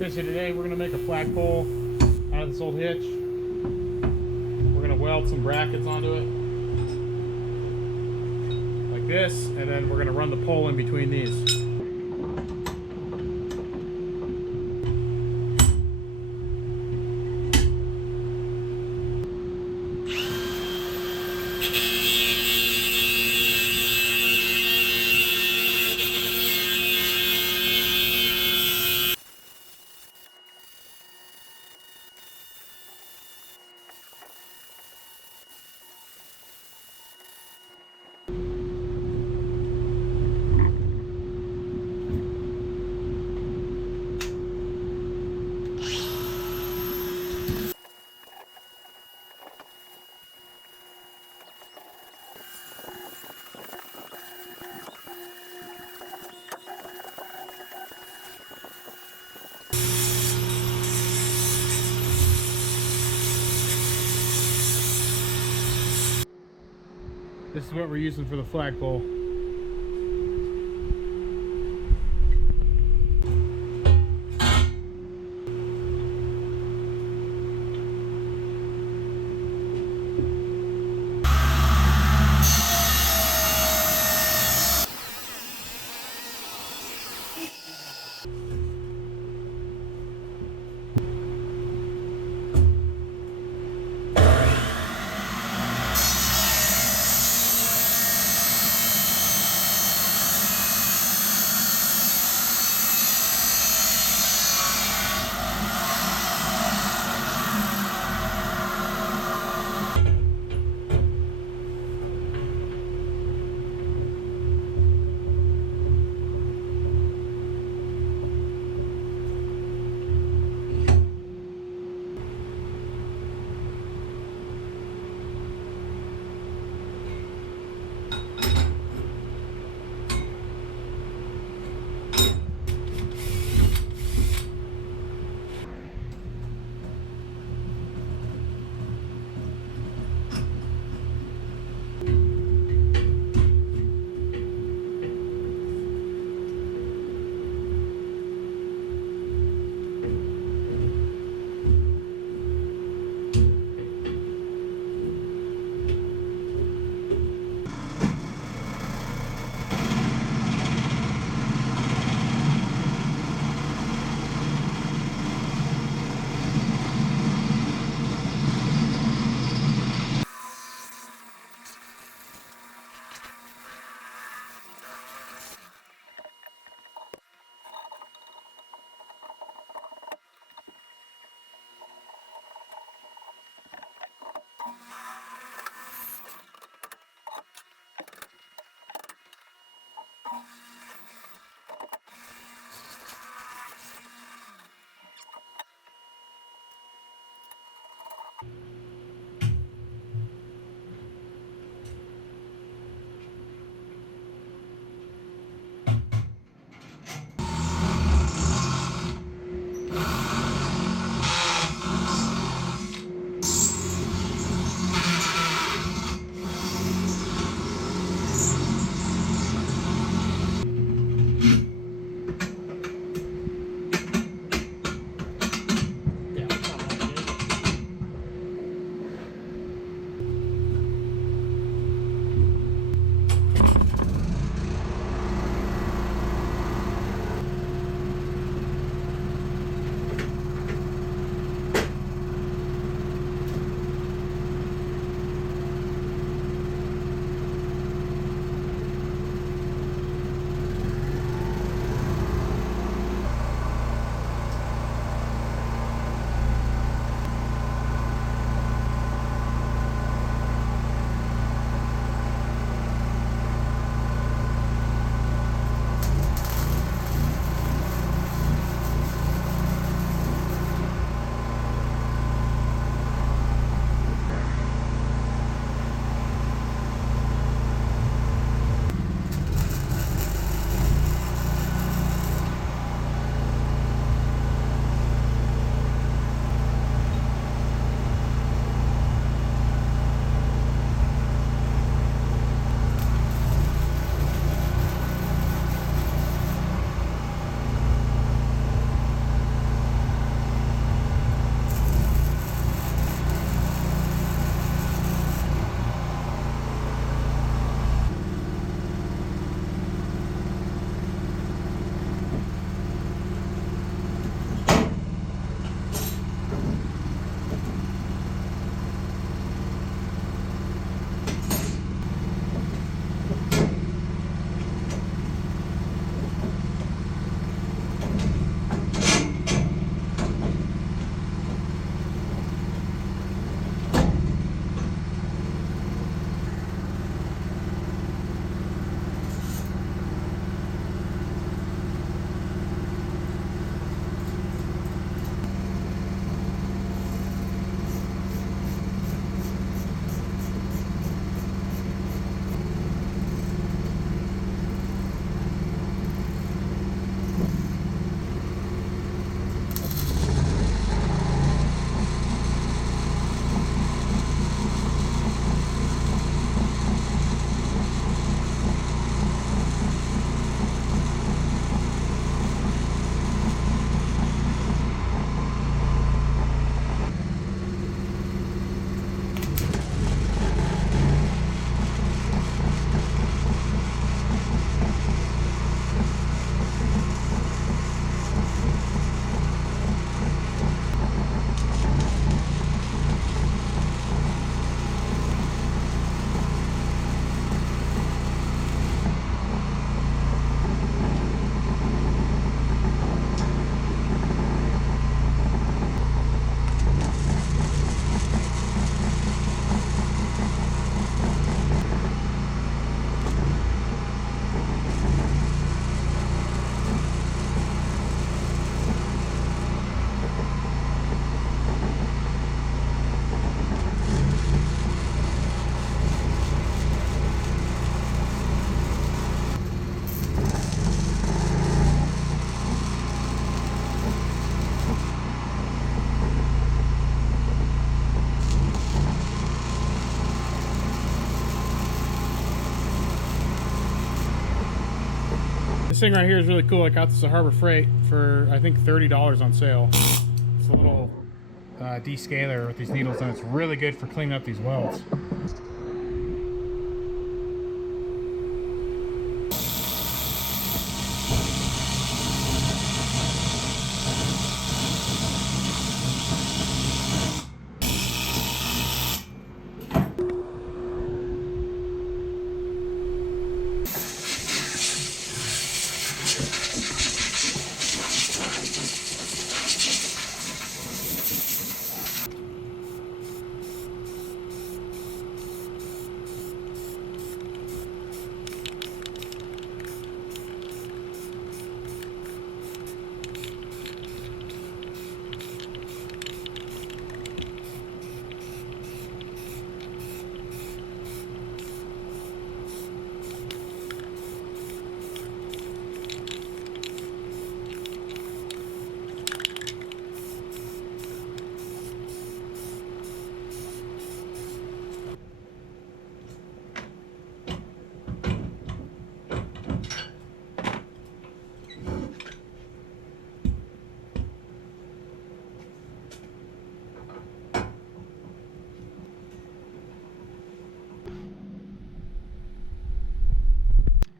Okay, so today we're going to make a flagpole out of this old hitch. We're going to weld some brackets onto it like this, and then we're going to run the pole in between these. This is what we're using for the flagpole. This thing right here is really cool. I got this at Harbor Freight for, I think, $30 on sale. It's a little descaler with these needles, and it's really good for cleaning up these welds.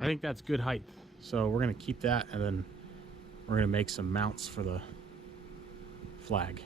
I think that's good height, so we're gonna keep that, and then we're gonna make some mounts for the flag.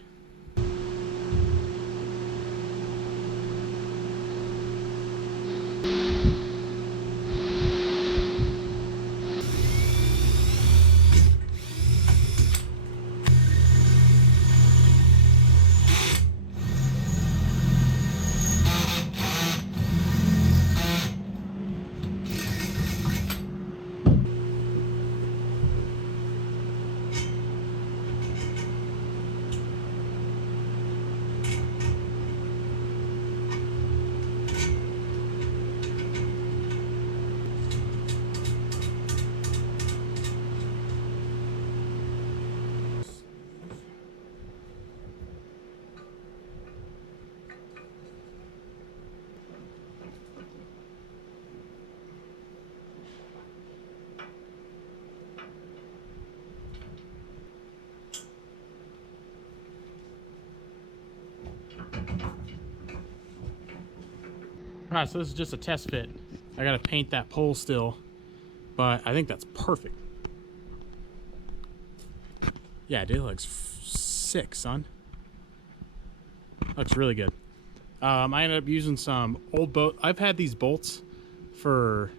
Alright, so this is just a test fit. I gotta paint that pole still, but I think that's perfect. Yeah, dude, looks sick, son. Looks really good. I ended up using some old bolt. I've had these bolts for,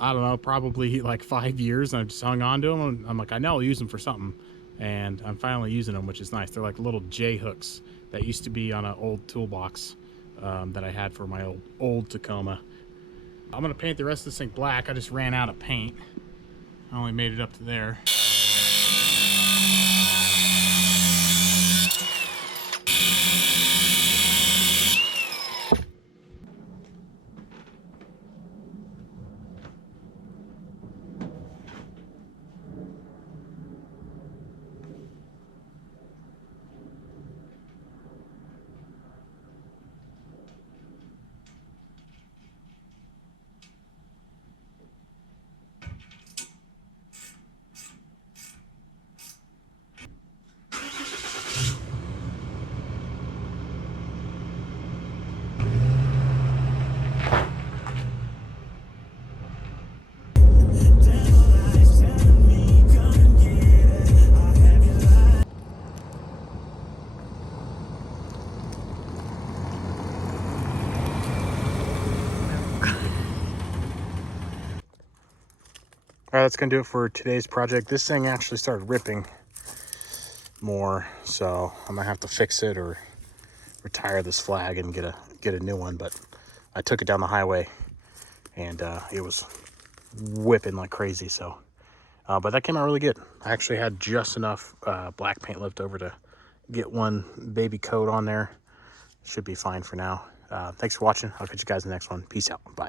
I don't know, probably like 5 years, and I've just hung on to them. And I'm like, I know I'll use them for something, and I'm finally using them, which is nice. They're like little J hooks that used to be on an old toolbox that I had for my old Tacoma. I'm gonna paint the rest of this thing black. I just ran out of paint. I only made it up to there. All right, that's gonna do it for today's project. This thing actually started ripping more, so I'm gonna have to fix it or retire this flag and get a new one. But I took it down the highway, and it was whipping like crazy. So, but that came out really good. I actually had just enough black paint left over to get one baby coat on there. Should be fine for now. Thanks for watching. I'll catch you guys in the next one. Peace out. Bye.